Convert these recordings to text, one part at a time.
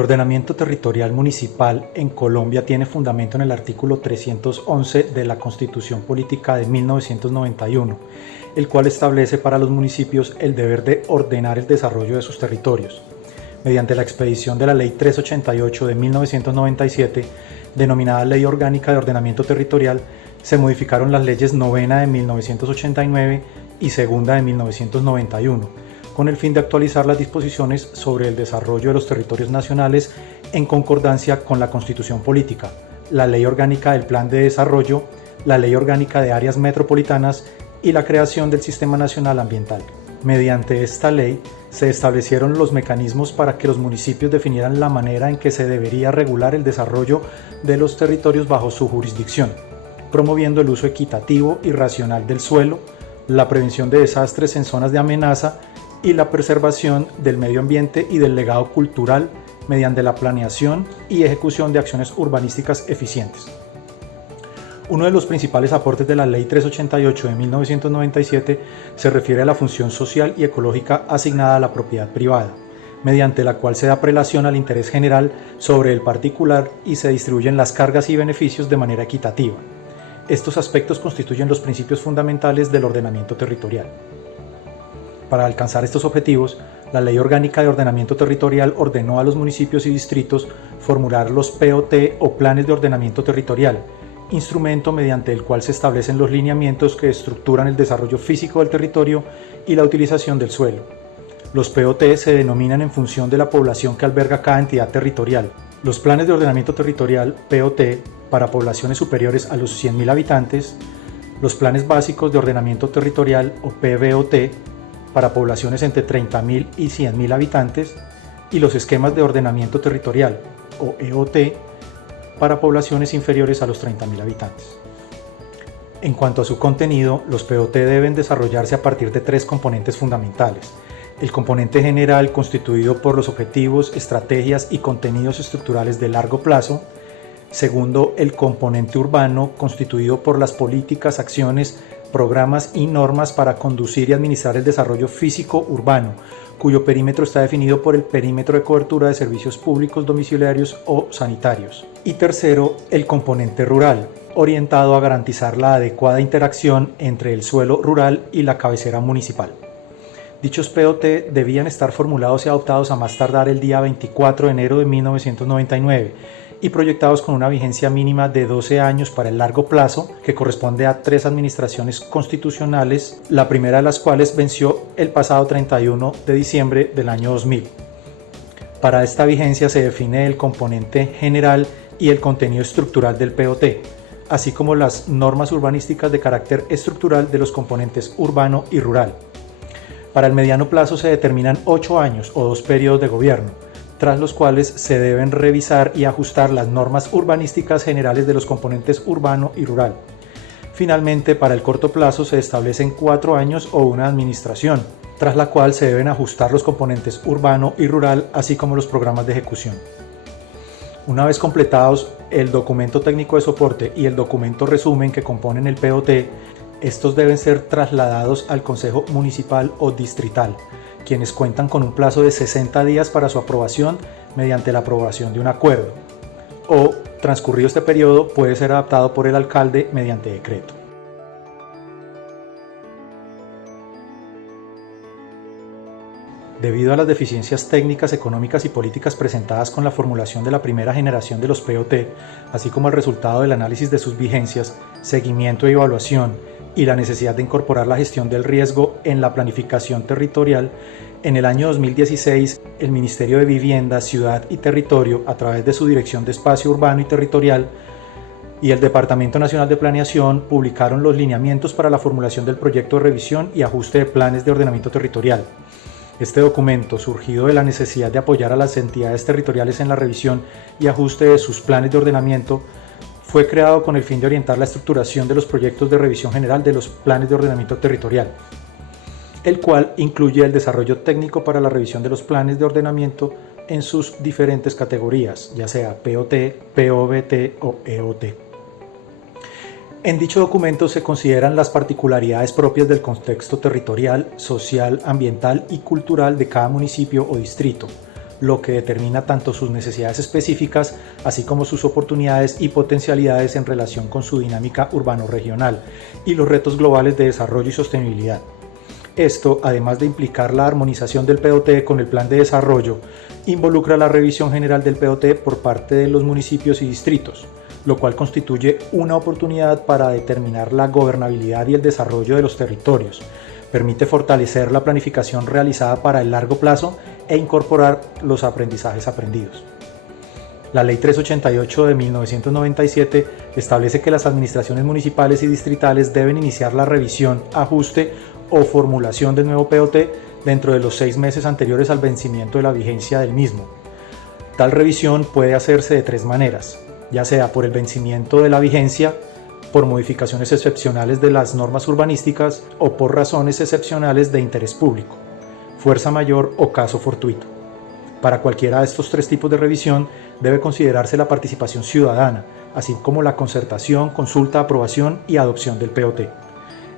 ordenamiento territorial municipal en Colombia tiene fundamento en el artículo 311 de la Constitución Política de 1991, el cual establece para los municipios el deber de ordenar el desarrollo de sus territorios. Mediante la expedición de la Ley 388 de 1997, denominada Ley Orgánica de Ordenamiento Territorial, se modificaron las leyes novena de 1989 y segunda de 1991, con el fin de actualizar las disposiciones sobre el desarrollo de los territorios nacionales en concordancia con la Constitución Política, la Ley Orgánica del Plan de Desarrollo, la Ley Orgánica de Áreas Metropolitanas y la creación del Sistema Nacional Ambiental. Mediante esta ley se establecieron los mecanismos para que los municipios definieran la manera en que se debería regular el desarrollo de los territorios bajo su jurisdicción, promoviendo el uso equitativo y racional del suelo, la prevención de desastres en zonas de amenaza y la preservación del medio ambiente y del legado cultural mediante la planeación y ejecución de acciones urbanísticas eficientes. Uno de los principales aportes de la Ley 388 de 1997 se refiere a la función social y ecológica asignada a la propiedad privada, mediante la cual se da prelación al interés general sobre el particular y se distribuyen las cargas y beneficios de manera equitativa. Estos aspectos constituyen los principios fundamentales del ordenamiento territorial. Para alcanzar estos objetivos, la Ley Orgánica de Ordenamiento Territorial ordenó a los municipios y distritos formular los POT o Planes de Ordenamiento Territorial, instrumento mediante el cual se establecen los lineamientos que estructuran el desarrollo físico del territorio y la utilización del suelo. Los POT se denominan en función de la población que alberga cada entidad territorial. Los Planes de Ordenamiento Territorial, POT, para poblaciones superiores a los 100.000 habitantes, los Planes Básicos de Ordenamiento Territorial o PBOT, para poblaciones entre 30.000 y 100.000 habitantes, y los Esquemas de Ordenamiento Territorial o EOT, para poblaciones inferiores a los 30.000 habitantes. En cuanto a su contenido, los POT deben desarrollarse a partir de tres componentes fundamentales: el componente general, constituido por los objetivos, estrategias y contenidos estructurales de largo plazo; segundo, el componente urbano, constituido por las políticas, acciones, programas y normas para conducir y administrar el desarrollo físico urbano, cuyo perímetro está definido por el perímetro de cobertura de servicios públicos domiciliarios o sanitarios; y tercero, el componente rural, orientado a garantizar la adecuada interacción entre el suelo rural y la cabecera municipal. Dichos POT debían estar formulados y adoptados a más tardar el día 24 de enero de 1999 y proyectados con una vigencia mínima de 12 años para el largo plazo, que corresponde a 3 administraciones constitucionales, la primera de las cuales venció el pasado 31 de diciembre del año 2000. Para esta vigencia se define el componente general y el contenido estructural del POT, así como las normas urbanísticas de carácter estructural de los componentes urbano y rural. Para el mediano plazo se determinan 8 años o 2 periodos de gobierno, tras los cuales se deben revisar y ajustar las normas urbanísticas generales de los componentes urbano y rural. Finalmente, para el corto plazo se establecen 4 años o una administración, tras la cual se deben ajustar los componentes urbano y rural, así como los programas de ejecución. Una vez completados el documento técnico de soporte y el documento resumen que componen el POT, estos deben ser trasladados al Consejo Municipal o Distrital, quienes cuentan con un plazo de 60 días para su aprobación mediante la aprobación de un acuerdo, o, transcurrido este periodo, puede ser adaptado por el alcalde mediante decreto. Debido a las deficiencias técnicas, económicas y políticas presentadas con la formulación de la primera generación de los POT, así como el resultado del análisis de sus vigencias, seguimiento y evaluación, y la necesidad de incorporar la gestión del riesgo en la planificación territorial, en el año 2016, el Ministerio de Vivienda, Ciudad y Territorio, a través de su Dirección de Espacio Urbano y Territorial, y el Departamento Nacional de Planeación publicaron los lineamientos para la formulación del proyecto de revisión y ajuste de planes de ordenamiento territorial. Este documento, surgido de la necesidad de apoyar a las entidades territoriales en la revisión y ajuste de sus planes de ordenamiento, fue creado con el fin de orientar la estructuración de los proyectos de revisión general de los planes de ordenamiento territorial, el cual incluye el desarrollo técnico para la revisión de los planes de ordenamiento en sus diferentes categorías, ya sea POT, POBT o EOT. En dicho documento se consideran las particularidades propias del contexto territorial, social, ambiental y cultural de cada municipio o distrito, lo que determina tanto sus necesidades específicas, así como sus oportunidades y potencialidades en relación con su dinámica urbano-regional y los retos globales de desarrollo y sostenibilidad. Esto, además de implicar la armonización del POT con el plan de desarrollo, involucra la revisión general del POT por parte de los municipios y distritos, lo cual constituye una oportunidad para determinar la gobernabilidad y el desarrollo de los territorios. Permite fortalecer la planificación realizada para el largo plazo e incorporar los aprendizajes aprendidos. La Ley 388 de 1997 establece que las administraciones municipales y distritales deben iniciar la revisión, ajuste o formulación del nuevo POT dentro de los 6 meses anteriores al vencimiento de la vigencia del mismo. Tal revisión puede hacerse de 3 maneras, ya sea por el vencimiento de la vigencia, por modificaciones excepcionales de las normas urbanísticas o por razones excepcionales de interés público, fuerza mayor o caso fortuito. Para cualquiera de estos 3 tipos de revisión debe considerarse la participación ciudadana, así como la concertación, consulta, aprobación y adopción del POT.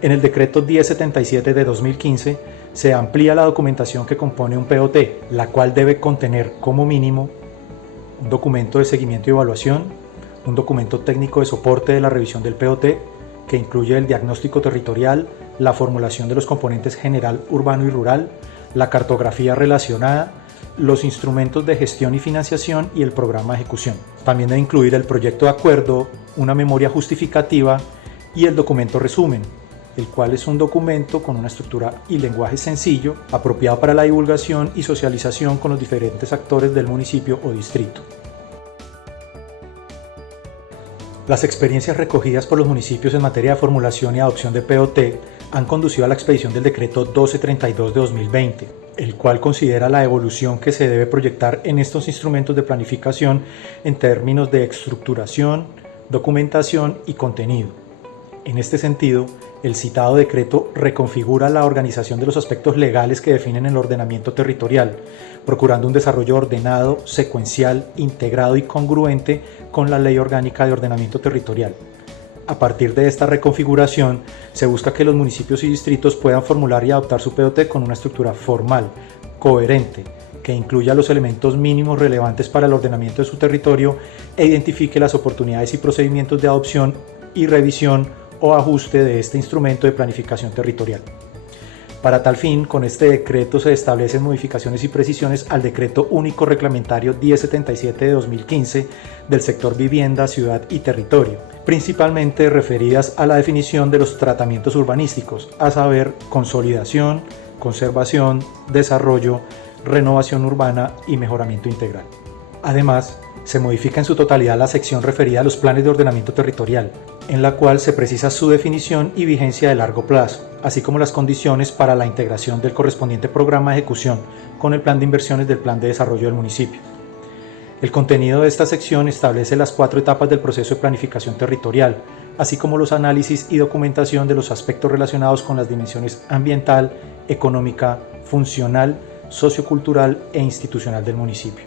En el decreto 1077 de 2015 se amplía la documentación que compone un POT, la cual debe contener como mínimo un documento de seguimiento y evaluación, un documento técnico de soporte de la revisión del POT, que incluye el diagnóstico territorial, la formulación de los componentes general, urbano y rural, la cartografía relacionada, los instrumentos de gestión y financiación y el programa de ejecución. También debe incluir el proyecto de acuerdo, una memoria justificativa y el documento resumen, el cual es un documento con una estructura y lenguaje sencillo, apropiado para la divulgación y socialización con los diferentes actores del municipio o distrito. Las experiencias recogidas por los municipios en materia de formulación y adopción de POT han conducido a la expedición del decreto 1232 de 2020, el cual considera la evolución que se debe proyectar en estos instrumentos de planificación en términos de estructuración, documentación y contenido. En este sentido, el citado decreto reconfigura la organización de los aspectos legales que definen el ordenamiento territorial, procurando un desarrollo ordenado, secuencial, integrado y congruente con la Ley Orgánica de Ordenamiento Territorial. A partir de esta reconfiguración, se busca que los municipios y distritos puedan formular y adoptar su POT con una estructura formal, coherente, que incluya los elementos mínimos relevantes para el ordenamiento de su territorio e identifique las oportunidades y procedimientos de adopción y revisión o ajuste de este instrumento de planificación territorial. Para tal fin, con este decreto se establecen modificaciones y precisiones al Decreto Único Reglamentario 1077 de 2015 del sector vivienda, ciudad y territorio, principalmente referidas a la definición de los tratamientos urbanísticos, a saber, consolidación, conservación, desarrollo, renovación urbana y mejoramiento integral. Además, se modifica en su totalidad la sección referida a los planes de ordenamiento territorial, en la cual se precisa su definición y vigencia de largo plazo, así como las condiciones para la integración del correspondiente programa de ejecución con el plan de inversiones del plan de desarrollo del municipio. El contenido de esta sección establece las 4 etapas del proceso de planificación territorial, así como los análisis y documentación de los aspectos relacionados con las dimensiones ambiental, económica, funcional, sociocultural e institucional del municipio.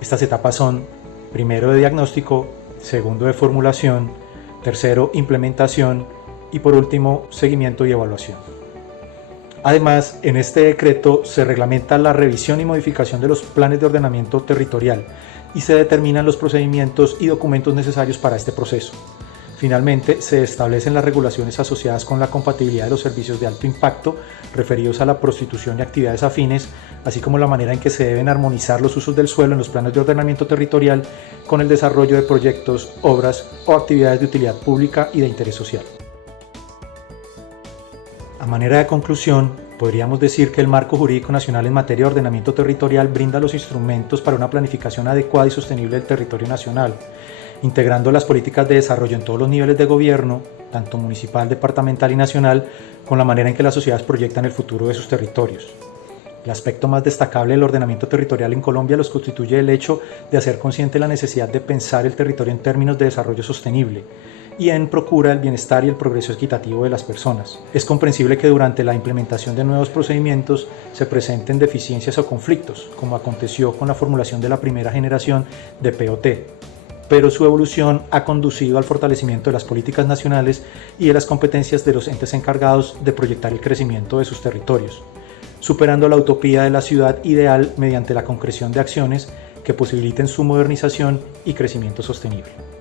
Estas etapas son: primero, de diagnóstico; segundo, de formulación; tercero, implementación; y por último, seguimiento y evaluación. Además, en este decreto se reglamenta la revisión y modificación de los planes de ordenamiento territorial y se determinan los procedimientos y documentos necesarios para este proceso. Finalmente, se establecen las regulaciones asociadas con la compatibilidad de los servicios de alto impacto referidos a la prostitución y actividades afines, así como la manera en que se deben armonizar los usos del suelo en los planes de ordenamiento territorial con el desarrollo de proyectos, obras o actividades de utilidad pública y de interés social. A manera de conclusión, podríamos decir que el marco jurídico nacional en materia de ordenamiento territorial brinda los instrumentos para una planificación adecuada y sostenible del territorio nacional, integrando las políticas de desarrollo en todos los niveles de gobierno, tanto municipal, departamental y nacional, con la manera en que las sociedades proyectan el futuro de sus territorios. El aspecto más destacable del ordenamiento territorial en Colombia los constituye el hecho de hacer consciente la necesidad de pensar el territorio en términos de desarrollo sostenible y en procura del bienestar y el progreso equitativo de las personas. Es comprensible que durante la implementación de nuevos procedimientos se presenten deficiencias o conflictos, como aconteció con la formulación de la primera generación de POT, pero su evolución ha conducido al fortalecimiento de las políticas nacionales y de las competencias de los entes encargados de proyectar el crecimiento de sus territorios. superando la utopía de la ciudad ideal mediante la concreción de acciones que posibiliten su modernización y crecimiento sostenible.